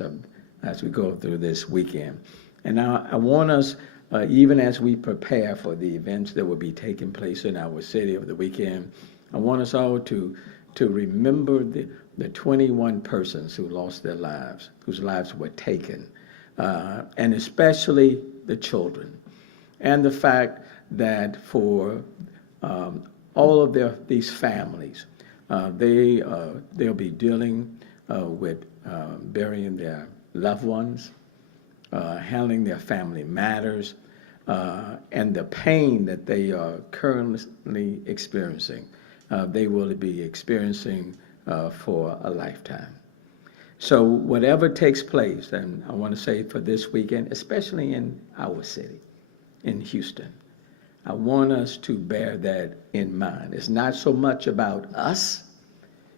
events as we go through this weekend. And I want us, even as we prepare for the events that will be taking place in our city over the weekend, I want us all to remember the 21 persons who lost their lives, whose lives were taken, and especially the children. And the fact that for all of these families, they'll be dealing with burying their loved ones, handling their family matters, and the pain that they are currently experiencing, they will be experiencing for a lifetime. So whatever takes place, and I want to say for this weekend, especially in our city, in Houston, I want us to bear that in mind. It's not so much about us,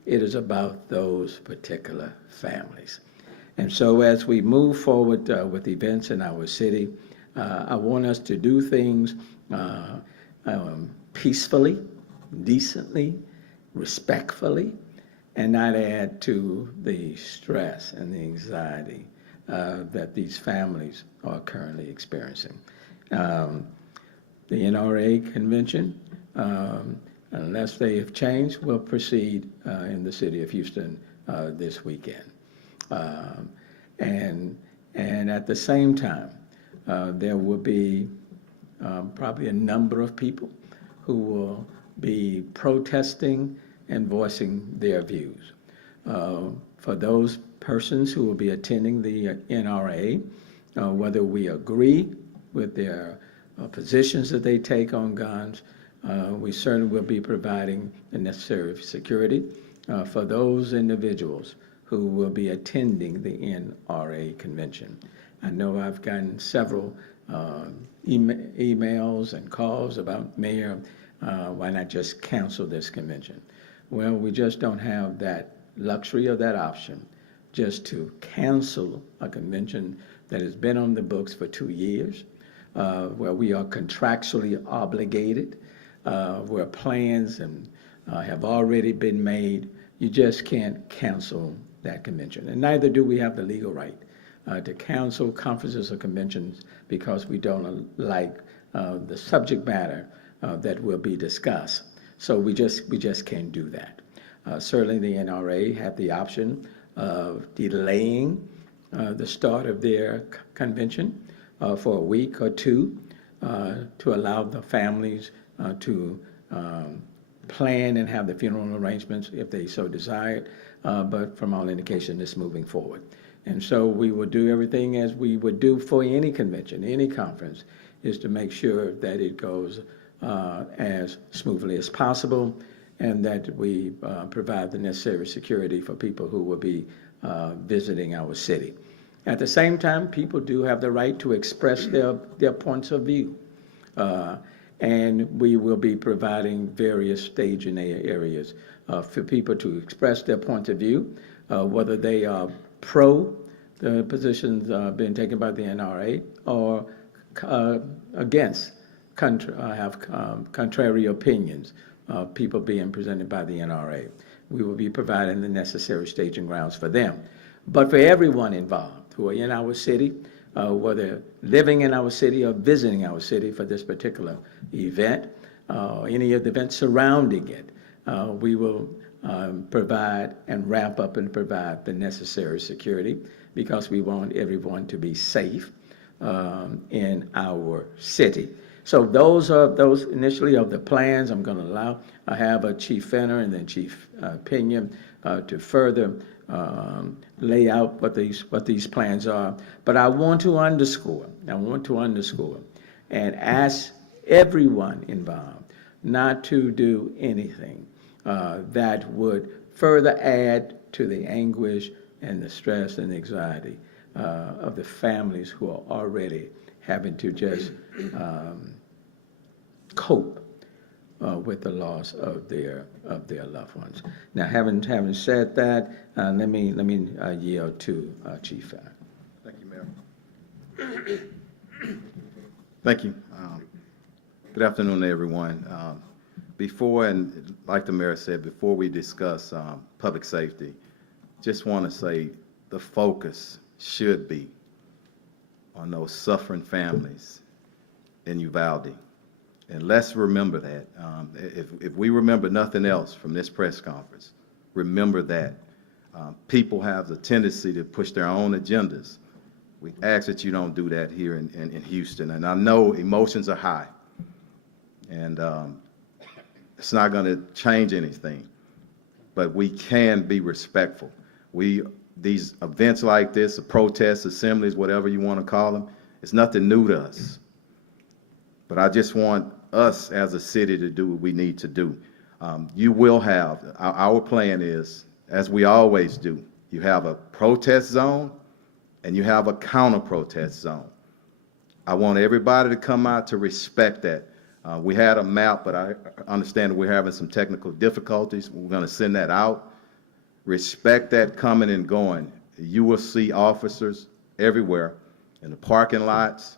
it is about those particular families. And so as we move forward with events in our city, I want us to do things peacefully, decently, respectfully, and not add to the stress and the anxiety that these families are currently experiencing. The NRA convention, unless they have changed, will proceed in the city of Houston this weekend. And at the same time, there will be probably a number of people who will be protesting and voicing their views. For those persons who will be attending the NRA, whether we agree with their positions that they take on guns, we certainly will be providing the necessary security for those individuals who will be attending the NRA convention. I know I've gotten several emails and calls about, Mayor, why not just cancel this convention? Well, we just don't have that luxury or that option just to cancel a convention that has been on the books for 2 years, where we are contractually obligated, where plans have already been made. You just can't cancel that convention. And neither do we have the legal right to cancel conferences or conventions because we don't like the subject matter that will be discussed. So we just can't do that. Certainly the NRA had the option of delaying the start of their convention for a week or two to allow the families to plan and have the funeral arrangements if they so desired, but from all indication, it's moving forward. And so we will do everything as we would do for any convention, any conference, is to make sure that it goes as smoothly as possible and that we provide the necessary security for people who will be visiting our city. At the same time, people do have the right to express their points of view. And we will be providing various staging areas for people to express their point of view, whether they are pro the positions being taken by the NRA or against, have contrary opinions of people being presented by the NRA. We will be providing the necessary staging grounds for them. But for everyone involved who are in our city, whether living in our city or visiting our city for this particular event, any of the events surrounding it, we will provide and ramp up and provide the necessary security because we want everyone to be safe in our city. So those initially of the plans. I'm going to have a Chief Fenner and then Chief Peña to further lay out what these plans are. But I want to underscore and ask everyone involved not to do anything that would further add to the anguish and the stress and anxiety of the families who are already having to just cope with the loss of their loved ones. Now, having said that, let me yield to Chief Fenner. Thank you, Mayor. Thank you. Good afternoon, everyone. Before, and like the Mayor said, before we discuss public safety, just want to say the focus should be on those suffering families in Uvalde. And let's remember that. If we remember nothing else from this press conference, remember that. People have the tendency to push their own agendas. We ask that you don't do that here in Houston. And I know emotions are high, and it's not going to change anything, but we can be respectful. These events like this, the protests, assemblies, whatever you want to call them, it's nothing new to us. But I just want us as a city to do what we need to do. You will have, our plan is, as we always do, you have a protest zone and you have a counter-protest zone. I want everybody to come out to respect that. We had a map, but I understand that we're having some technical difficulties. We're going to send that out. Respect that coming and going. You will see officers everywhere, in the parking lots,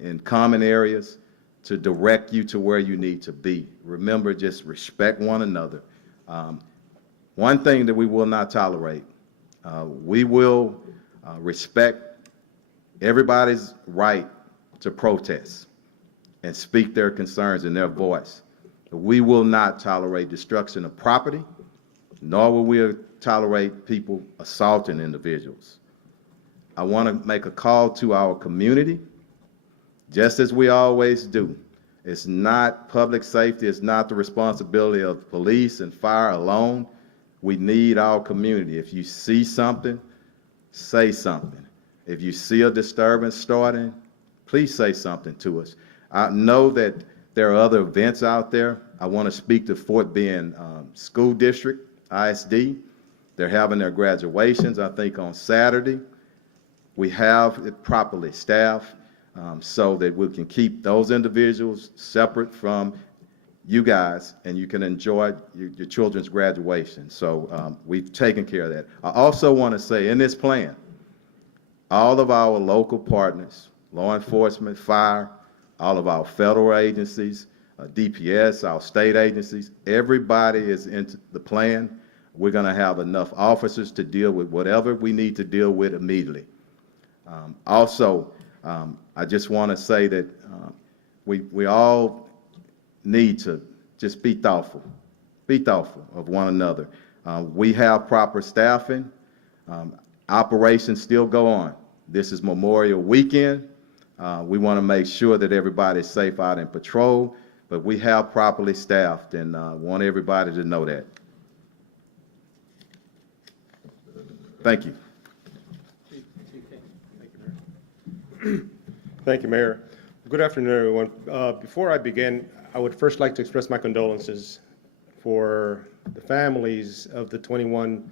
in common areas, to direct you to where you need to be. Remember, just respect one another. One thing that we will not tolerate, we will respect everybody's right to protest and speak their concerns in their voice. But we will not tolerate destruction of property, nor will we tolerate people assaulting individuals. I want to make a call to our community, just as we always do. It's not public safety, it's not the responsibility of police and fire alone. We need our community. If you see something, say something. If you see a disturbance starting, please say something to us. I know that there are other events out there. I want to speak to Fort Bend School District, ISD. They're having their graduations, I think, on Saturday. We have it properly staffed so that we can keep those individuals separate from you guys, and you can enjoy your children's graduation. So we've taken care of that. I also want to say, in this plan, all of our local partners, law enforcement, fire, all of our federal agencies, DPS, our state agencies, everybody is into the plan. We're going to have enough officers to deal with whatever we need to deal with immediately. I just want to say that we all need to just be thoughtful of one another. We have proper staffing. Operations still go on. This is Memorial Weekend. We want to make sure that everybody's safe out in patrol, but we have properly staffed, and want everybody to know that. Thank you. Thank you, Mayor. Good afternoon, everyone. Before I begin, I would first like to express my condolences for the families of the 21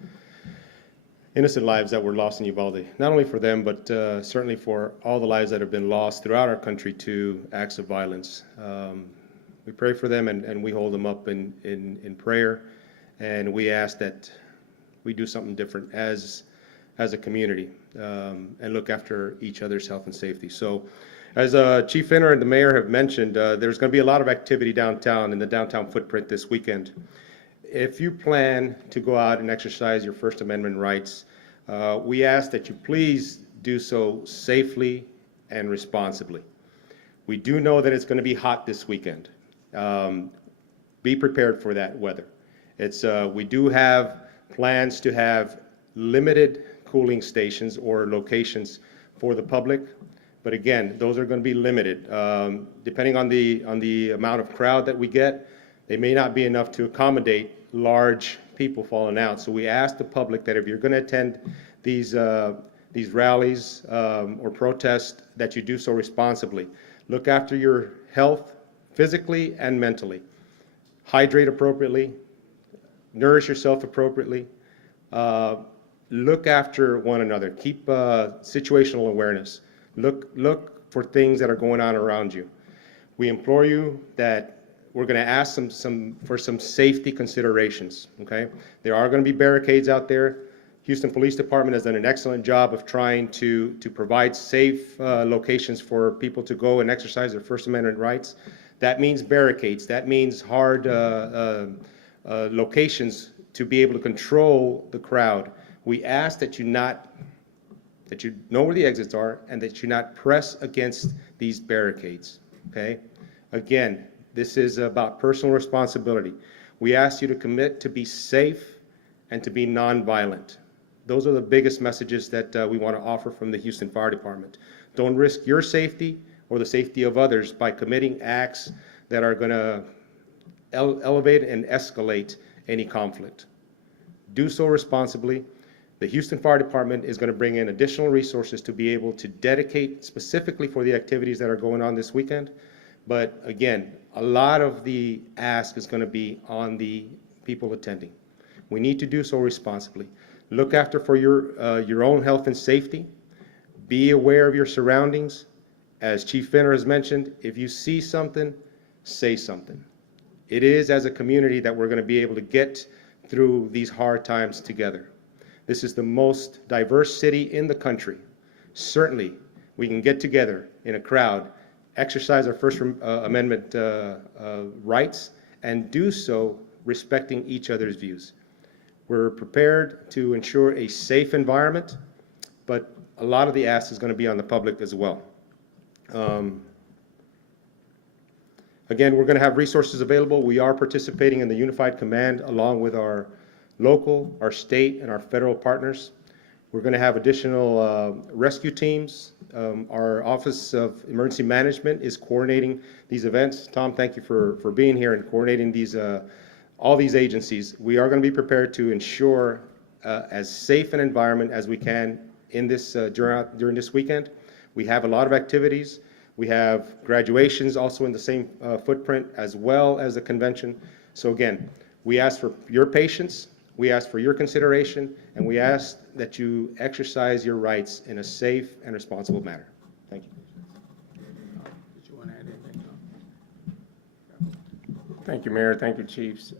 innocent lives that were lost in Uvalde. Not only for them, but certainly for all the lives that have been lost throughout our country to acts of violence. We pray for them, and we hold them up in prayer, and we ask that we do something different as a community and look after each other's health and safety. So, as Chief Finner and the Mayor have mentioned, there's going to be a lot of activity downtown in the downtown footprint this weekend. If you plan to go out and exercise your First Amendment rights, we ask that you please do so safely and responsibly. We do know that it's going to be hot this weekend. Be prepared for that weather. We do have plans to have limited cooling stations or locations for the public, but again, those are going to be limited. Depending on the amount of crowd that we get, they may not be enough to accommodate large people falling out. So we ask the public that if you're going to attend these rallies or protests, that you do so responsibly. Look after your health physically and mentally. Hydrate appropriately. Nourish yourself appropriately. Look after one another. Keep situational awareness. Look for things that are going on around you. We implore you that we're going to ask for some safety considerations. Okay, there are going to be barricades out there. Houston Police Department has done an excellent job of trying to provide safe locations for people to go and exercise their First Amendment rights. That means barricades. That means hard locations to be able to control the crowd. We ask that you not that you know where the exits are, and that you not press against these barricades, okay? Again, this is about personal responsibility. We ask you to commit to be safe and to be nonviolent. Those are the biggest messages that we want to offer from the Houston Fire Department. Don't risk your safety or the safety of others by committing acts that are going to elevate and escalate any conflict. Do so responsibly. The Houston Fire Department is going to bring in additional resources to be able to dedicate specifically for the activities that are going on this weekend. But again, a lot of the ask is going to be on the people attending. We need to do so responsibly. Look after for your own health and safety. Be aware of your surroundings. As Chief Finner has mentioned, if you see something, say something. It is as a community that we're going to be able to get through these hard times together. This is the most diverse city in the country. Certainly, we can get together in a crowd, exercise our First Amendment rights, and do so respecting each other's views. We're prepared to ensure a safe environment, but a lot of the ask is going to be on the public as well. Again, we're going to have resources available. We are participating in the Unified Command along with our local, our state, and our federal partners. We're going to have additional rescue teams. Our Office of Emergency Management is coordinating these events. Tom, thank you for being here and coordinating these, all these agencies. We are going to be prepared to ensure as safe an environment as we can in this during this weekend. We have a lot of activities. We have graduations also in the same footprint as well as the convention. So again, we ask for your patience, we ask for your consideration, and we ask that you exercise your rights in a safe and responsible manner. Thank you. Did you want to add anything? Thank you, Mayor. Thank you, Chiefs.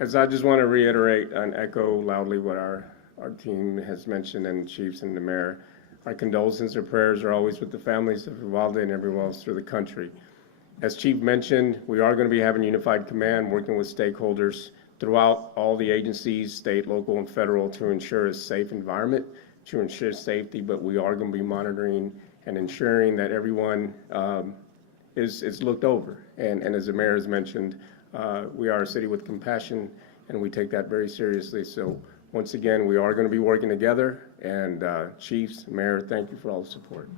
As I just want to reiterate and echo loudly what our team has mentioned, and Chiefs and the Mayor, our condolences and prayers are always with the families of Uvalde and everyone else through the country. As Chief mentioned, we are going to be having Unified Command working with stakeholders throughout all the agencies, state, local, and federal, to ensure a safe environment, to ensure safety, but we are going to be monitoring and ensuring that everyone is looked over. And as the Mayor has mentioned, we are a city with compassion, and we take that very seriously. So once again, we are going to be working together, and Chiefs, Mayor, thank you for all the support.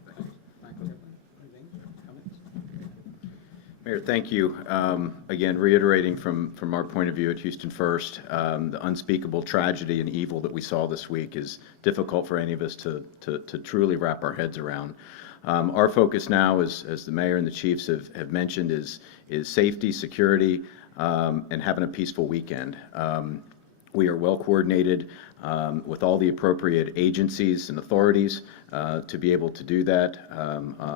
Mayor, thank you. Again, reiterating from our point of view at Houston First, the unspeakable tragedy and evil that we saw this week is difficult for any of us to truly wrap our heads around. Our focus now, as the Mayor and the Chiefs have mentioned, is safety, security, and having a peaceful weekend. We are well coordinated with all the appropriate agencies and authorities to be able to do that.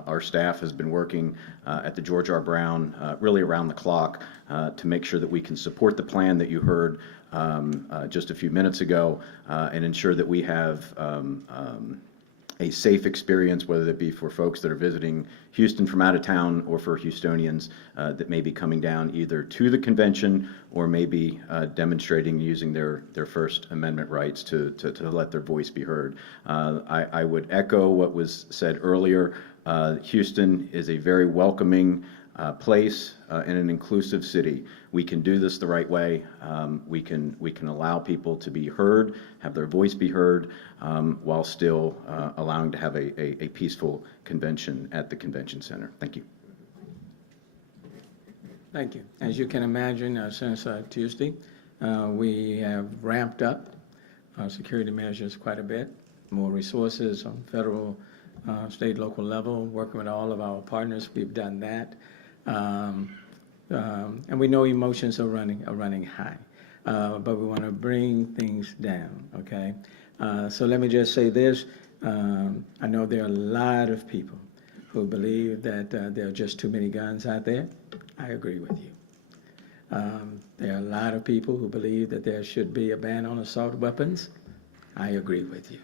Our staff has been working at the George R. Brown really around the clock to make sure that we can support the plan that you heard just a few minutes ago and ensure that we have a safe experience, whether it be for folks that are visiting Houston from out of town or for Houstonians that may be coming down either to the convention or maybe demonstrating using their First Amendment rights to let their voice be heard. I would echo what was said earlier. Houston is a very welcoming place in an inclusive city. We can do this the right way. We can allow people to be heard, have their voice be heard, while still allowing to have a peaceful convention at the convention center. Thank you. Thank you. As you can imagine, since Tuesday, we have ramped up our security measures quite a bit, more resources on federal, state, local level, working with all of our partners. We've done that. And we know emotions are running high, but we want to bring things down, okay? So let me just say this. I know there are a lot of people who believe that there are just too many guns out there. I agree with you. There are a lot of people who believe that there should be a ban on assault weapons. I agree with you.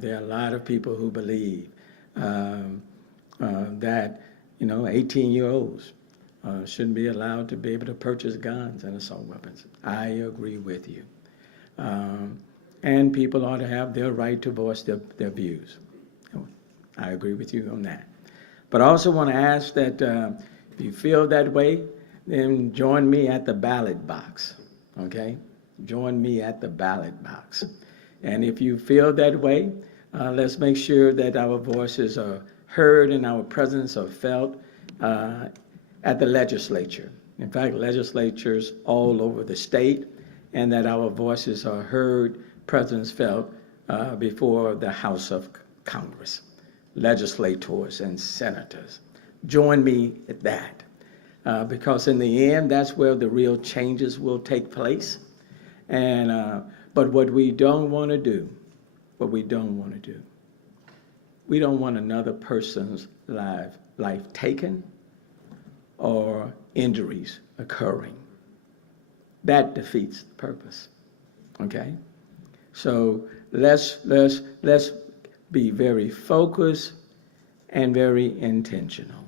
There are a lot of people who believe that 18-year-olds shouldn't be allowed to be able to purchase guns and assault weapons. I agree with you. and people ought to have their right to voice their views. I agree with you on that. But I also want to ask that if you feel that way, then join me at the ballot box, okay? Join me at the ballot box. And if you feel that way, let's make sure that our voices are heard and our presence are felt at the legislature. In fact, legislatures all over the state, and that our voices are heard, presence felt before the House of Congress, legislators and senators. Join me at that, because in the end, that's where the real changes will take place. And but what we don't want to do, we don't want another person's life taken or injuries occurring. That defeats the purpose. Okay? So let's be very focused and very intentional.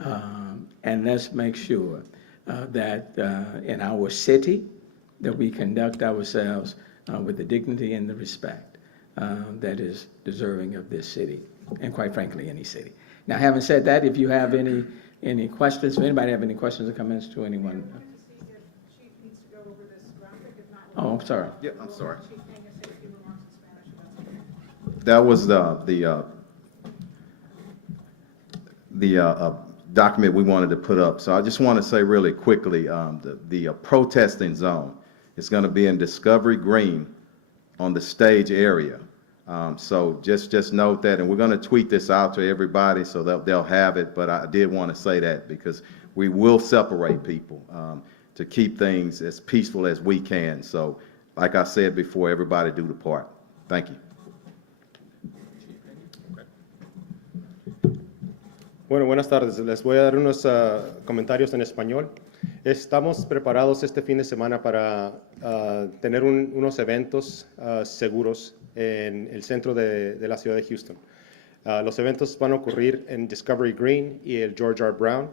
And let's make sure that in our city, that we conduct ourselves with the dignity and the respect that is deserving of this city, and quite frankly, any city. Now, having said that, if you have any questions, if anybody have any questions or comments to anyone? Oh, I'm sorry. Yeah, I'm sorry. Chief Peña said a few remarks in Spanish, if that's okay. That was the document we wanted to put up. So I just want to say really quickly, the protesting zone is going to be in Discovery Green on the stage area. So just note that, and we're going to tweet this out to everybody so that they'll have it. But I did want to say that because we will separate people to keep things as peaceful as we can. So, like I said before, everybody do the part. Thank you. Bueno, buenas tardes. Les voy a dar unos comentarios en español. Estamos preparados este fin de semana para tener unos eventos seguros en el centro de la ciudad de Houston. Los eventos van a ocurrir en Discovery Green y el George R. Brown.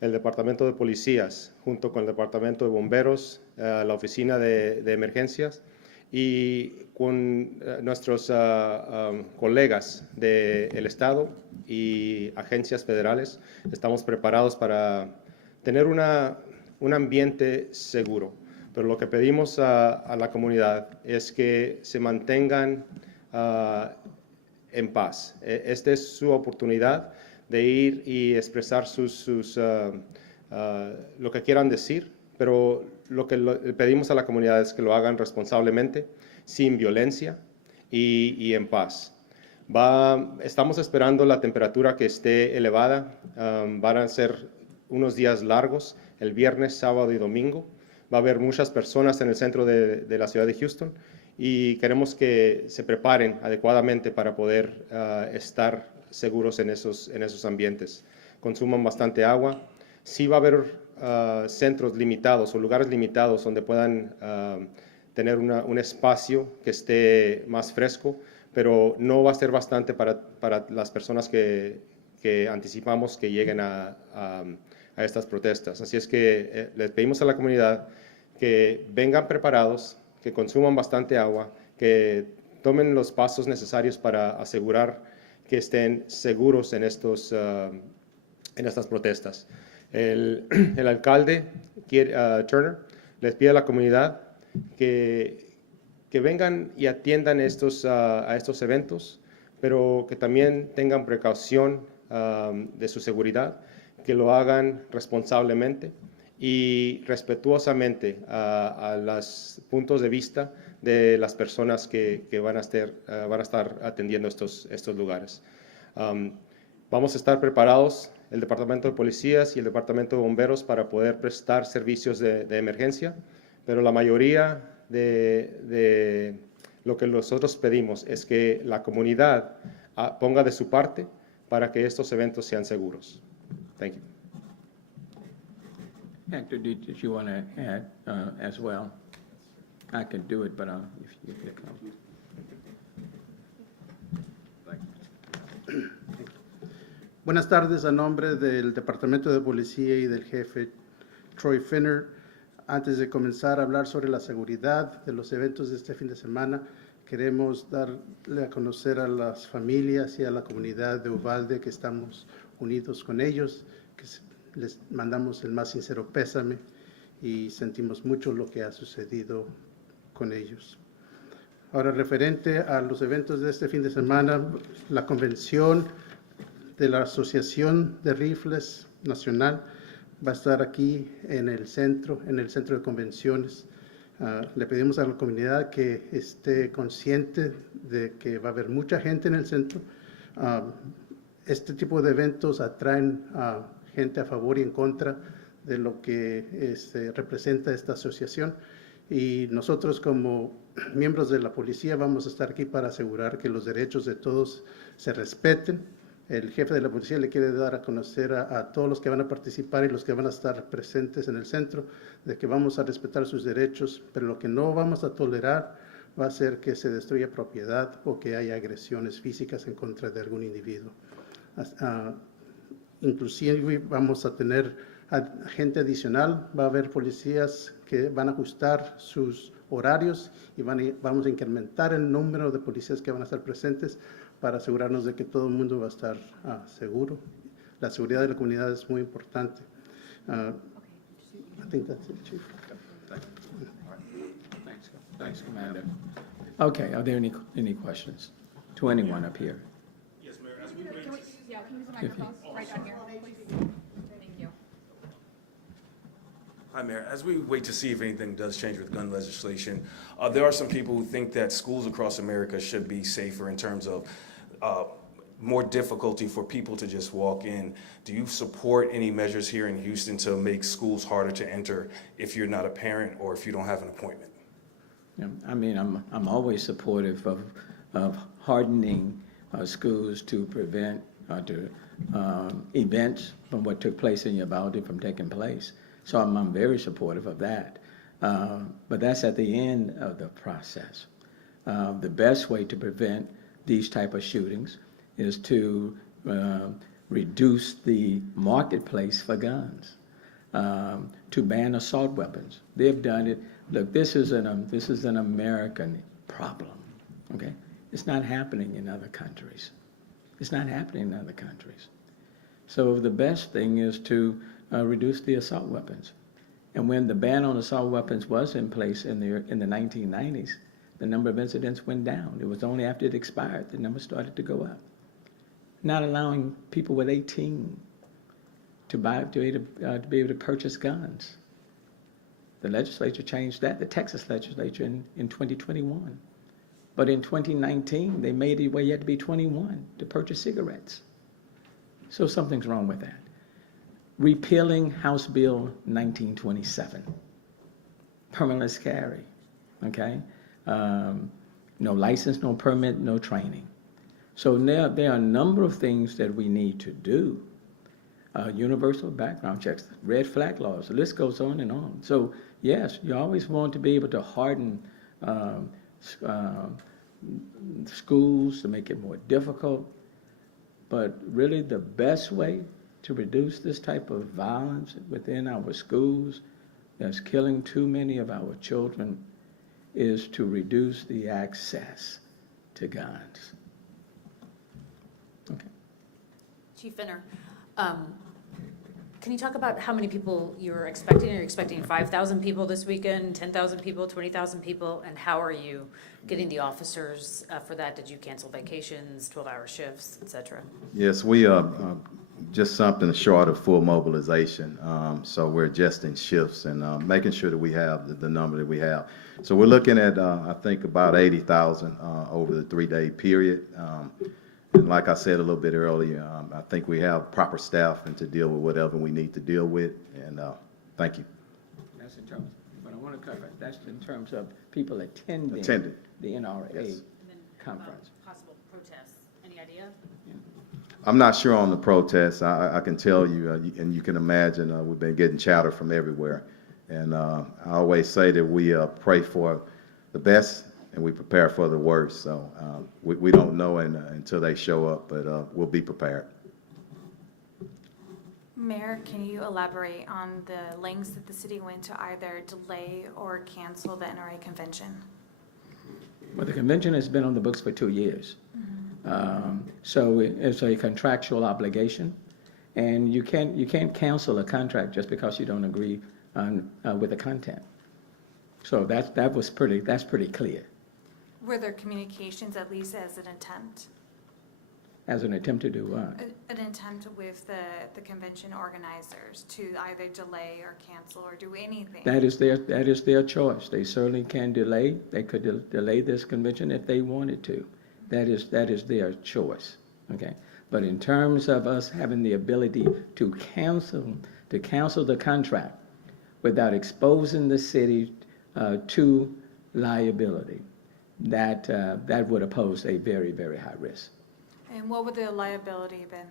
El Departamento de Policías, junto con el Departamento de Bomberos, la Oficina de Emergencias y con nuestros colegas del Estado y agencias federales, estamos preparados para tener un ambiente seguro. Pero lo que pedimos a la comunidad es que se mantengan en paz. Esta es su oportunidad de ir y expresar lo que quieran decir, pero lo que le pedimos a la comunidad es que lo hagan responsablemente, sin violencia y en paz. Estamos esperando la temperatura que esté elevada. Van a ser unos días largos, el viernes, sábado y domingo. Va a haber muchas personas en el centro de la ciudad de Houston y queremos que se preparen adecuadamente para poder estar seguros en esos ambientes. Consuman bastante agua. Sí va a haber centros limitados o lugares limitados donde puedan tener un espacio que esté más fresco, pero no va a ser bastante para las personas que anticipamos que lleguen a estas protestas. Así es que les pedimos a la comunidad que vengan preparados, que consuman bastante agua, que tomen los pasos necesarios para asegurar que estén seguros en estas protestas. El alcalde Turner les pide a la comunidad que vengan y atiendan a estos eventos, pero que también tengan precaución de su seguridad, que lo hagan responsablemente y respetuosamente a los puntos de vista de las personas que van a estar atendiendo estos lugares. Vamos a estar preparados, el Departamento de Policías y el Departamento de Bomberos, para poder prestar servicios de emergencia, pero la mayoría de lo que nosotros pedimos es que la comunidad ponga de su parte para que estos eventos sean seguros. Thank you. Hector, did you want to add as well? I could do it, but if you could come. Buenas tardes, a nombre del Departamento de Policía y del jefe Troy Finner. Antes de comenzar a hablar sobre la seguridad de los eventos de este fin de semana, queremos darle a conocer a las familias y a la comunidad de Uvalde que estamos unidos con ellos, que les mandamos el más sincero pésame y sentimos mucho lo que ha sucedido con ellos. Ahora, referente a los eventos de este fin de semana, la convención de la Asociación de Rifles Nacional va a estar aquí en el centro de convenciones. Le pedimos a la comunidad que esté consciente de que va a haber mucha gente en el centro. Este tipo de eventos atraen a gente a favor y en contra de lo que representa esta asociación. Y nosotros como miembros de la policía vamos a estar aquí para asegurar que los derechos de todos se respeten. El jefe de la policía le quiere dar a conocer a todos los que van a participar y los que van a estar presentes en el centro de que vamos a respetar sus derechos, pero lo que no vamos a tolerar va a ser que se destruya propiedad o que haya agresiones físicas en contra de algún individuo. Inclusive vamos a tener gente adicional, va a haber policías que van a ajustar sus horarios y vamos a incrementar el número de policías que van a estar presentes para asegurarnos de que todo el mundo va a estar seguro. La seguridad de la comunidad es muy importante. I think that's it, Chief. Thanks, Commander. Okay, are there any questions to anyone up here? Can we use the microphones right down here, please? Thank you. Hi, Mayor. As we wait to see if anything does change with gun legislation, there are some people who think that schools across America should be safer in terms of more difficulty for people to just walk in. Do you support any measures here in Houston to make schools harder to enter if you're not a parent or if you don't have an appointment? Yeah, I mean, I'm always supportive of hardening schools to prevent events from what took place in Uvalde from taking place. So I'm very supportive of that. But that's at the end of the process. The best way to prevent these type of shootings is to reduce the marketplace for guns, to ban assault weapons. They've done it. Look, this is an American problem, okay? It's not happening in other countries. It's not happening in other countries. So the best thing is to reduce the assault weapons. And when the ban on assault weapons was in place in the 1990s, the number of incidents went down. It was only after it expired the number started to go up. Not allowing people with 18 to be able to purchase guns. The legislature changed that, the Texas legislature in 2021. But in 2019, they made it where you had to be 21 to purchase cigarettes. So something's wrong with that. Repealing House Bill 1927, permitless carry, okay? No license, no permit, no training. So now there are a number of things that we need to do. Universal background checks, red flag laws, the list goes on and on. So yes, you always want to be able to harden schools to make it more difficult, but really the best way to reduce this type of violence within our schools that's killing too many of our children is to reduce the access to guns. Okay. Chief Finner, can you talk about how many people you're expecting? Are you expecting 5,000 people this weekend, 10,000 people, 20,000 people? And how are you getting the officers for that? Did you cancel vacations, 12-hour shifts, et cetera? Yes, we just something short of full mobilization. So we're adjusting shifts and making sure that we have the number that we have. So we're looking at, I think, about 80,000 over the 3-day period. And like I said a little bit earlier, I think we have proper staffing to deal with whatever we need to deal with. And thank you. That's in terms, but I want to cover, that's in terms of people attending the NRA Yes. conference. Possible protests, any idea? I'm not sure on the protests. I can tell you, and you can imagine, we've been getting chatter from everywhere. And I always say that we pray for the best and we prepare for the worst. So we don't know until they show up, but we'll be prepared. Mayor, can you elaborate on the lengths that the city went to either delay or cancel the NRA convention? Well, the convention has been on the books for 2 years. So it's a contractual obligation, and you can't cancel a contract just because you don't agree on, with the content. So that's pretty clear. Were there communications, at least as an attempt? As an attempt to do what? An attempt with the convention organizers to either delay or cancel or do anything? That is their choice. They certainly can delay. They could delay this convention if they wanted to. That is their choice. Okay. But in terms of us having the ability to cancel the contract without exposing the city to liability, that would pose a very, very high risk. And what would the liability have been?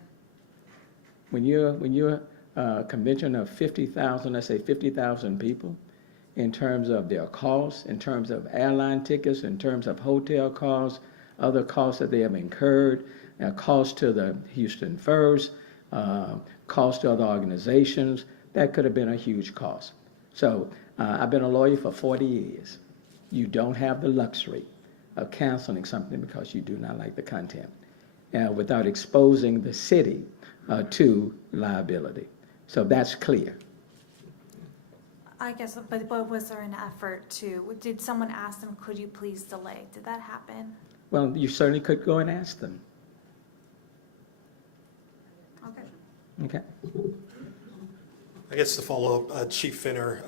When you're a convention of 50,000, let's say 50,000 people, in terms of their costs, in terms of airline tickets, in terms of hotel costs, other costs that they have incurred, costs to the Houston First, costs to other organizations, that could have been a huge cost. So I've been a lawyer for 40 years. You don't have the luxury of canceling something because you do not like the content, without exposing the city to liability. So that's clear. I guess, but was there an effort to, did someone ask them, could you please delay? Did that happen? Well, you certainly could go and ask them. Okay. Okay. I guess to follow up, Chief Finner,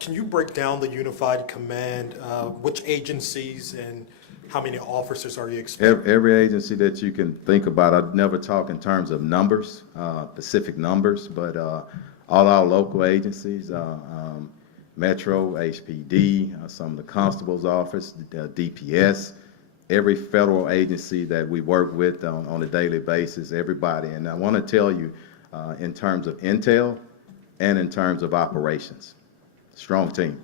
can you break down the unified command? Which agencies and how many officers are you expecting? Every agency that you can think about, I'd never talk in terms of numbers, specific numbers, but all our local agencies, Metro, HPD, some of the constable's office, DPS, every federal agency that we work with on a daily basis, everybody. And I want to tell you, in terms of intel and in terms of operations, strong team.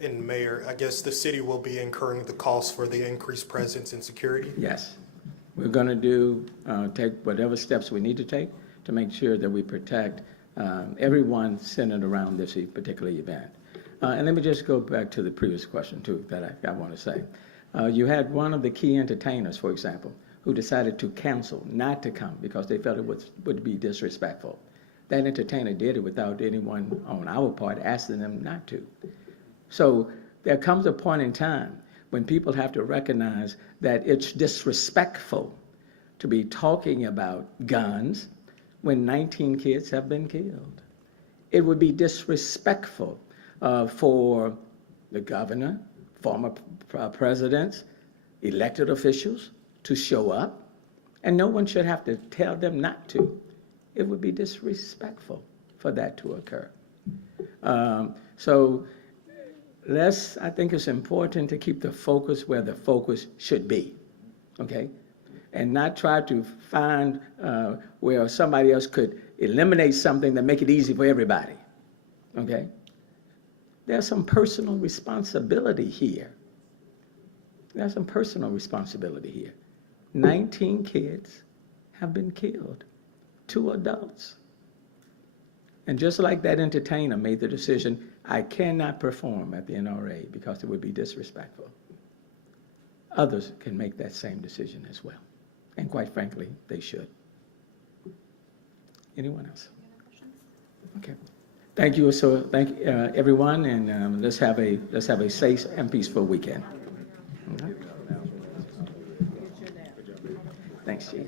And Mayor, I guess the city will be incurring the cost for the increased presence and security? Yes. We're going to take whatever steps we need to take to make sure that we protect everyone centered around this particular event. And let me just go back to the previous question, too, that I want to say. You had one of the key entertainers, for example, who decided to cancel, not to come, because they felt it would be disrespectful. That entertainer did it without anyone on our part asking them not to. So there comes a point in time when people have to recognize that it's disrespectful to be talking about guns when 19 kids have been killed. It would be disrespectful for the governor, former presidents, elected officials to show up, and no one should have to tell them not to. It would be disrespectful for that to occur. I think it's important to keep the focus where the focus should be, okay? And not try to find where somebody else could eliminate something that make it easy for everybody, okay? There's some personal responsibility here. There's some personal responsibility here. 19 kids have been killed, 2 adults. And just like that entertainer made the decision, I cannot perform at the NRA because it would be disrespectful. Others can make that same decision as well. And quite frankly, they should. Anyone else? Okay. Thank you. So thank everyone, and let's have a safe and peaceful weekend. Okay. Thanks, Chief.